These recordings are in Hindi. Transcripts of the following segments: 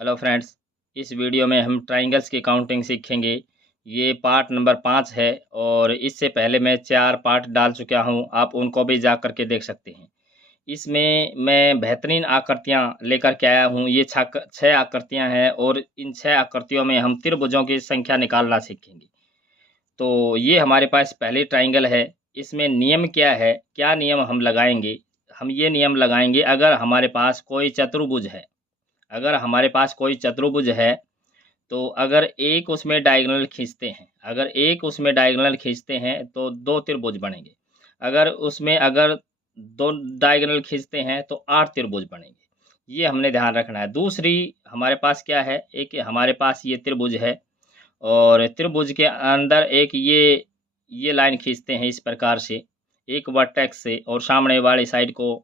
हेलो फ्रेंड्स, इस वीडियो में हम ट्राइंगल्स की काउंटिंग सीखेंगे। ये पार्ट नंबर 5 है और इससे पहले मैं 4 पार्ट डाल चुका हूँ, आप उनको भी जा कर के देख सकते हैं। इसमें मैं बेहतरीन आकृतियाँ लेकर के आया हूँ। ये 6 आकृतियाँ हैं और इन 6 आकृतियों में हम त्रिभुजों की संख्या निकालना सीखेंगे। तो ये हमारे पास पहली ट्राइंगल है। इसमें नियम क्या है, क्या नियम हम लगाएंगे? हम ये नियम लगाएंगे, अगर हमारे पास कोई चतुर्भुज है, अगर हमारे पास कोई चतुर्भुज है, तो अगर एक उसमें डायगोनल खींचते हैं, अगर एक उसमें डायगोनल खींचते हैं तो 2 त्रिभुज बनेंगे। अगर 2 डायगोनल खींचते हैं तो 8 त्रिभुज बनेंगे। ये हमने ध्यान रखना है। दूसरी हमारे पास क्या है, एक हमारे पास ये त्रिभुज है और त्रिभुज के अंदर एक ये लाइन खींचते हैं इस प्रकार से, एक वर्टेक्स से, और सामने वाली साइड को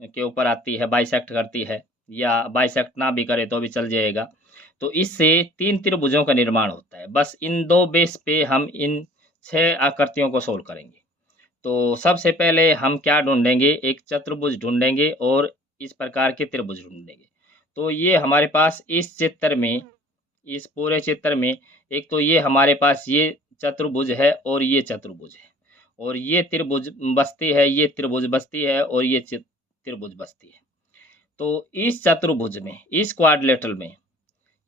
के ऊपर आती है, बाइसेक्ट करती है, या बाइसेक्ट ना भी करे तो भी चल जाएगा। तो इससे 3 त्रिभुजों का निर्माण होता है। बस इन 2 बेस पे हम इन 6 आकृतियों को सोल्व करेंगे। तो सबसे पहले हम क्या ढूंढेंगे, एक चतुर्भुज ढूंढेंगे और इस प्रकार के त्रिभुज ढूंढेंगे। तो ये हमारे पास इस चित्र में, इस पूरे चित्र में, एक तो ये हमारे पास ये चतुर्भुज है और ये चतुर्भुज है, और ये त्रिभुज बस्ती है, ये त्रिभुज बस्ती है और ये त्रिभुज बस्ती है। तो इस चतुर्भुज में, इस क्वाड्रिलेटरल में,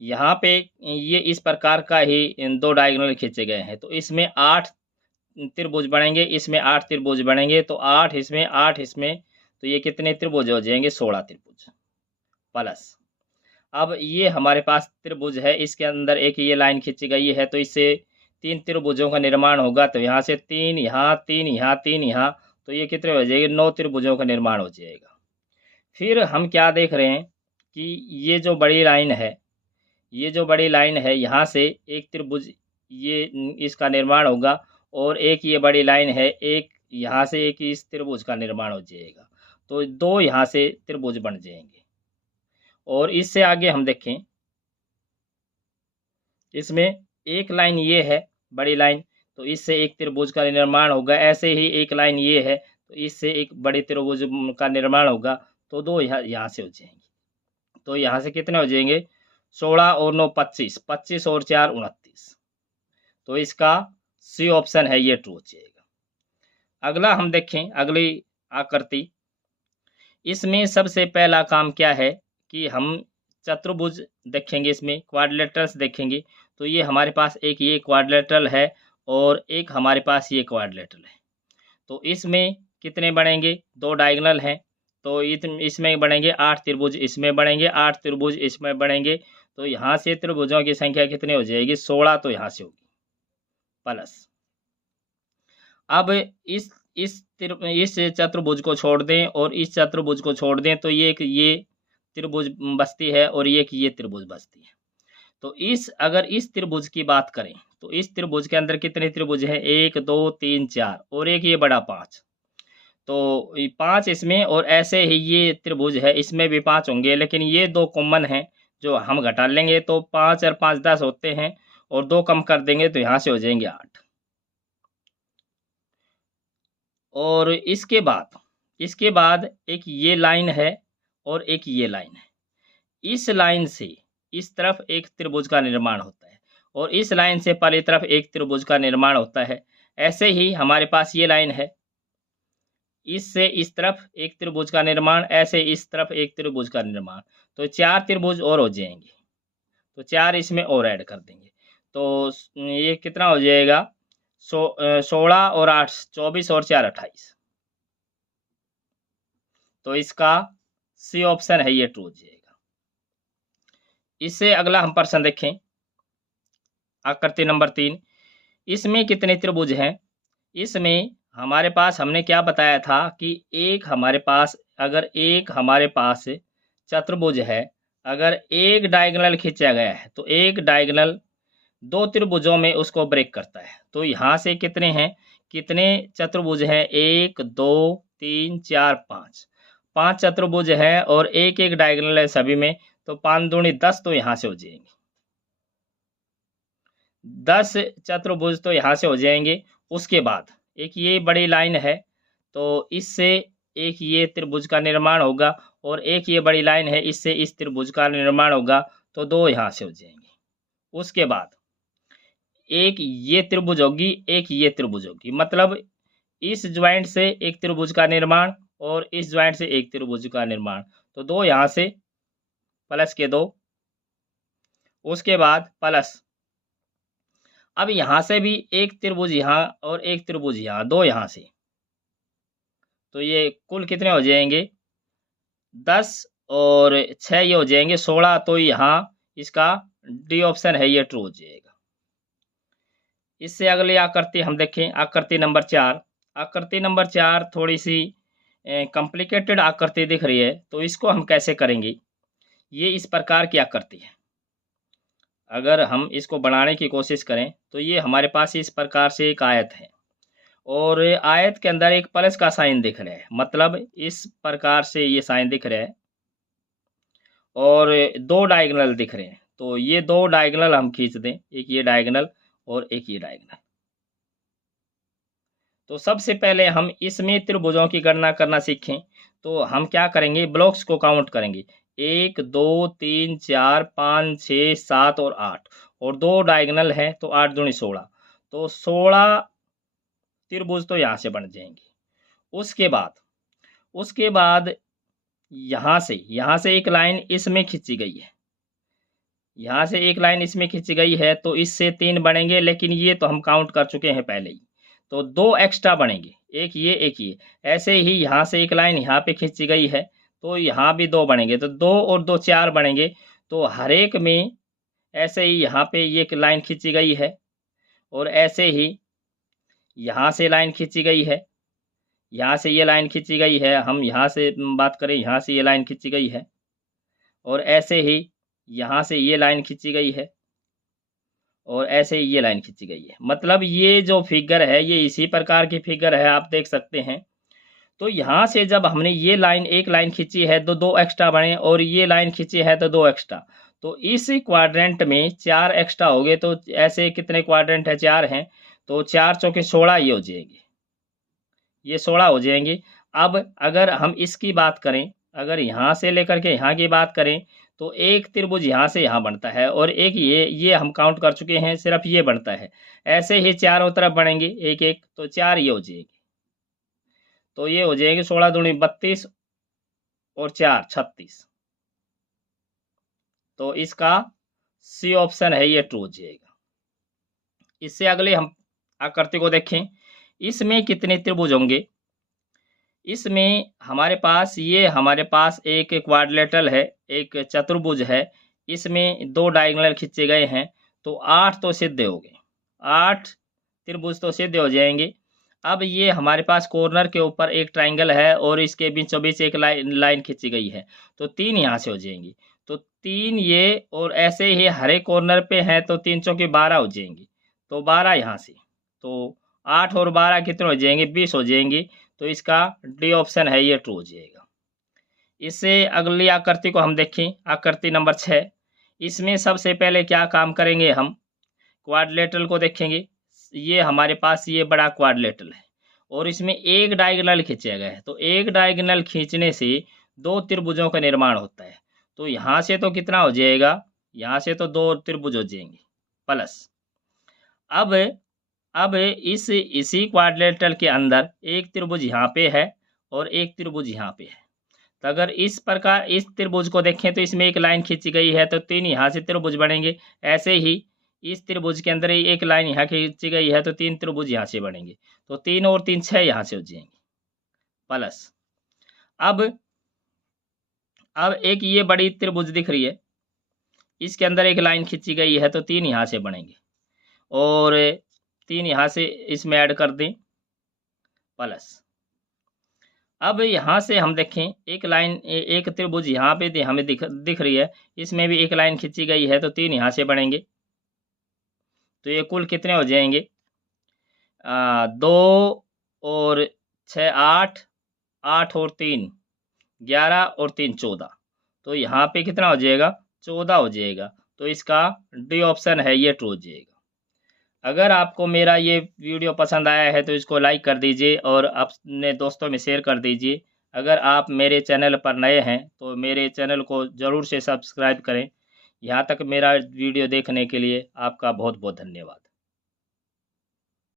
यहाँ पे ये इस प्रकार का ही इन 2 डायगोनल खींचे गए हैं। तो इसमें 8 त्रिभुज बनेंगे, इसमें 8 त्रिभुज बनेंगे। तो 8 इसमें, 8 इसमें, तो ये कितने त्रिभुज हो जाएंगे? 16 त्रिभुज प्लस। अब ये हमारे पास त्रिभुज है, इसके अंदर एक ये लाइन खींची गई है, तो इससे 3 त्रिभुजों का निर्माण होगा। तो यहाँ से 3 यहाँ, 3 यहाँ, 3 यहाँ, तो ये कितने हो जाएंगे? 9 त्रिभुजों का निर्माण हो जाएगा। फिर हम क्या देख रहे हैं कि ये जो बड़ी लाइन है, ये जो बड़ी लाइन है, यहाँ से एक त्रिभुज, ये इसका निर्माण होगा, और एक ये बड़ी लाइन है, एक यहाँ से एक इस त्रिभुज का निर्माण हो जाएगा। तो 2 यहाँ से त्रिभुज बन जाएंगे। और इससे आगे हम देखें, इसमें एक लाइन ये है, बड़ी लाइन, तो इससे एक त्रिभुज का निर्माण होगा। ऐसे ही एक लाइन ये है, तो इससे एक बड़े त्रिभुज का निर्माण होगा। तो 2 यहाँ से हो जाएंगे। तो यहाँ से कितने हो जाएंगे? 16 और 9 25, 25 और 4 29। तो इसका सी ऑप्शन है, ये ट्रू हो जाएगा। अगला हम देखें, अगली आकृति। इसमें सबसे पहला काम क्या है कि हम चतुर्भुज देखेंगे, इसमें क्वाड्रिलेटरल्स देखेंगे। तो ये हमारे पास एक ये क्वाड्रिलेटरल है और एक हमारे पास ये क्वाड्रिलेटरल है। तो इसमें कितने बनेंगे? 2 डायगोनल हैं, तो इसमें बनेंगे 8 त्रिभुज, इसमें बनेंगे 8 त्रिभुज, इसमें बनेंगे। तो यहाँ से त्रिभुजों की संख्या कितनी हो जाएगी? 16। तो यहाँ से होगी प्लस। अब इस चतुर्भुज को छोड़ दें और इस चतुर्भुज को छोड़ दें, तो ये त्रिभुज बस्ती है और ये त्रिभुज बस्ती है। तो अगर इस त्रिभुज की बात करें, तो इस त्रिभुज के अंदर कितने त्रिभुज हैं? 1 2 3 4, और एक ये बड़ा 5। तो 5 इसमें, और ऐसे ही ये त्रिभुज है, इसमें भी 5 होंगे, लेकिन ये 2 कॉमन हैं जो हम घटा लेंगे। तो 5 और 5 10 होते हैं, और 2 कम कर देंगे तो यहाँ से हो जाएंगे 8। और इसके बाद एक ये लाइन है और एक ये लाइन है। इस लाइन से इस तरफ एक त्रिभुज का निर्माण होता है, और इस लाइन से परे तरफ एक त्रिभुज का निर्माण होता है। ऐसे ही हमारे पास ये लाइन है, इससे इस तरफ एक त्रिभुज का निर्माण, ऐसे इस तरफ एक त्रिभुज का निर्माण। तो 4 त्रिभुज और हो जाएंगे, तो 4 इसमें और ऐड कर देंगे। तो ये कितना हो जाएगा? 16 और 8 24, और 4 28। तो इसका सी ऑप्शन है, ये ट्रू हो जाएगा। इससे अगला हम प्रश्न देखें, आकृति नंबर 3। इसमें कितने त्रिभुज हैं? इसमें हमारे पास, हमने क्या बताया था कि अगर एक हमारे पास चतुर्भुज है, अगर एक डायगोनल खींचा गया है, तो एक डायगोनल 2 त्रिभुजों में उसको ब्रेक करता है। तो यहाँ से कितने हैं, कितने चतुर्भुज हैं? 1 2 3 4 5, 5 चतुर्भुज हैं और एक एक डायगोनल है सभी में। तो 5 दूनी 10, तो यहाँ से हो जाएंगे 10 चतुर्भुज, तो यहाँ से हो जाएंगे। उसके बाद एक ये बड़ी लाइन है, तो इससे एक ये त्रिभुज का निर्माण होगा, और एक ये बड़ी लाइन है, इससे इस त्रिभुज का निर्माण होगा। तो 2 यहाँ से हो जाएंगे। उसके बाद एक ये त्रिभुज होगी, एक ये त्रिभुज होगी, मतलब इस ज्वाइंट से एक त्रिभुज का निर्माण और इस ज्वाइंट से एक त्रिभुज का निर्माण। तो 2 यहाँ से प्लस के 2, उसके बाद प्लस, अब यहाँ से भी एक त्रिभुज यहाँ और एक त्रिभुज यहाँ, 2 यहाँ से, तो ये कुल कितने हो जाएंगे 10 और 6 ये हो जाएंगे 16। तो यहाँ इसका डी ऑप्शन है, ये ट्रू हो जाएगा। इससे अगली आकृति हम देखें, आकृति नंबर 4। आकृति नंबर 4 थोड़ी सी कॉम्प्लिकेटेड आकृति दिख रही है, तो इसको हम कैसे करेंगे। ये इस प्रकार की आकृति है, अगर हम इसको बनाने की कोशिश करें तो ये हमारे पास इस प्रकार से एक आयत है और आयत के अंदर एक प्लस का साइन दिख रहा है, मतलब इस प्रकार से ये साइन दिख रहा है और 2 डायगोनल दिख रहे हैं। तो ये 2 डायगोनल हम खींच दें, एक ये डायगोनल और एक ये डायगोनल। तो सबसे पहले हम इसमें त्रिभुजों की गणना करना सीखें, तो हम क्या करेंगे, ब्लॉक्स को काउंट करेंगे। 1 2 3 4 5 6 7 और 8 और 2 डायगोनल है, तो 8 दूनी 16, तो 16 त्रिभुज तो यहाँ से बन जाएंगे। उसके बाद यहाँ से एक लाइन इसमें खींची गई है, यहाँ से एक लाइन इसमें खींची गई है, तो इससे 3 बनेंगे, लेकिन ये तो हम काउंट कर चुके हैं पहले ही, तो 2 एक्स्ट्रा बनेंगे, एक ये एक ये। ऐसे ही यहाँ से एक लाइन यहाँ पे खींची गई है, तो यहाँ भी 2 बनेंगे, तो 2 और 2 4 बनेंगे। तो हर एक में ऐसे ही यहाँ पे ये एक लाइन खींची गई है और ऐसे ही यहाँ से लाइन खींची गई है, यहाँ से ये लाइन खींची गई है, हम यहाँ से बात करें, यहाँ से ये लाइन खींची गई है और ऐसे ही यहाँ से ये लाइन खींची गई है और ऐसे ही ये लाइन खींची गई है। मतलब ये जो फिगर है ये इसी प्रकार की फिगर है, आप देख सकते हैं। तो यहाँ से जब हमने ये लाइन एक लाइन खींची है तो 2 एक्स्ट्रा बने और ये लाइन खींची है तो 2 एक्स्ट्रा, तो इस क्वाड्रेंट में 4 एक्स्ट्रा हो गए। तो ऐसे कितने क्वाड्रेंट है, 4 हैं, तो 4 चौके 16 ये हो जाएंगे, ये 16 हो जाएंगे। अब अगर हम इसकी बात करें, अगर यहाँ से लेकर के यहाँ की बात करें, तो एक त्रिभुज यहाँ से यहाँ बनता है और एक ये हम काउंट कर चुके हैं, सिर्फ ये बनता है। ऐसे ही चारों तरफ बनेंगे एक एक, तो 4 ये हो जाएगी, तो ये हो जाएगी 16 दूनी 32 और 4 36। तो इसका सी ऑप्शन है, ये ट्रू हो जाएगा। इससे अगले हम आकृति को देखें, इसमें कितने त्रिभुज होंगे। इसमें हमारे पास एक क्वाड्रिलेटरल है, एक चतुर्भुज है, इसमें 2 डायगोनल खींचे गए हैं, तो 8 तो सिद्ध हो गए, 8 त्रिभुज तो सिद्ध हो जाएंगे। अब ये हमारे पास कॉर्नर के ऊपर एक ट्रायंगल है और इसके बीचों बीच एक लाइन खींची गई है, तो 3 यहाँ से हो जाएंगी, तो 3 ये और ऐसे ही हर एक कॉर्नर पे है, तो 3 चौके 12 हो जाएंगी, तो 12 यहाँ से, तो 8 और 12 कितने हो जाएंगे, 20 हो जाएंगी। तो इसका डी ऑप्शन है, ये ट्रू हो जाएगा। इससे अगली आकृति को हम देखें, आकृति नंबर 6। इसमें सबसे पहले क्या काम करेंगे, हम क्वाड्रिलेटरल को देखेंगे। ये हमारे पास ये बड़ा क्वाड्रिलेटरल है और इसमें एक डायगोनल खींचा गया है, तो एक डायगोनल खींचने से 2 त्रिभुजों का निर्माण होता है। तो यहाँ से तो कितना हो जाएगा, यहाँ से तो 2 त्रिभुज हो जाएंगे प्लस। अब इसी क्वाड्रिलेटरल के अंदर एक त्रिभुज यहाँ पे है और एक त्रिभुज यहाँ पे है। तो अगर इस प्रकार इस त्रिभुज को देखें तो इसमें एक लाइन खींची गई है, तो 3 यहाँ से त्रिभुज बनेंगे। ऐसे ही इस त्रिभुज के अंदर एक लाइन यहाँ खींची गई है, तो 3 त्रिभुज यहाँ से बनेंगे, तो 3 और 3 6 यहाँ से हो जाएंगे प्लस। अब एक ये बड़ी त्रिभुज दिख रही है, इसके अंदर एक लाइन खींची गई है, तो 3 यहाँ से बनेंगे और 3 यहाँ से इसमें ऐड कर दें प्लस। अब यहाँ से हम देखें, एक लाइन एक त्रिभुज यहाँ पे हमें दिख रही है, इसमें भी एक लाइन खींची गई है, तो 3 यहाँ से बनेंगे, तो ये कुल कितने हो जाएंगे, 2 और 6 8, 8 और 3 11 और 3 14, तो यहाँ पे कितना हो जाएगा, 14 हो जाएगा। तो इसका डी ऑप्शन है, ये ट्रू हो जाएगा। अगर आपको मेरा ये वीडियो पसंद आया है तो इसको लाइक कर दीजिए और अपने दोस्तों में शेयर कर दीजिए। अगर आप मेरे चैनल पर नए हैं तो मेरे चैनल को ज़रूर से सब्सक्राइब करें। यहाँ तक मेरा वीडियो देखने के लिए आपका बहुत बहुत धन्यवाद।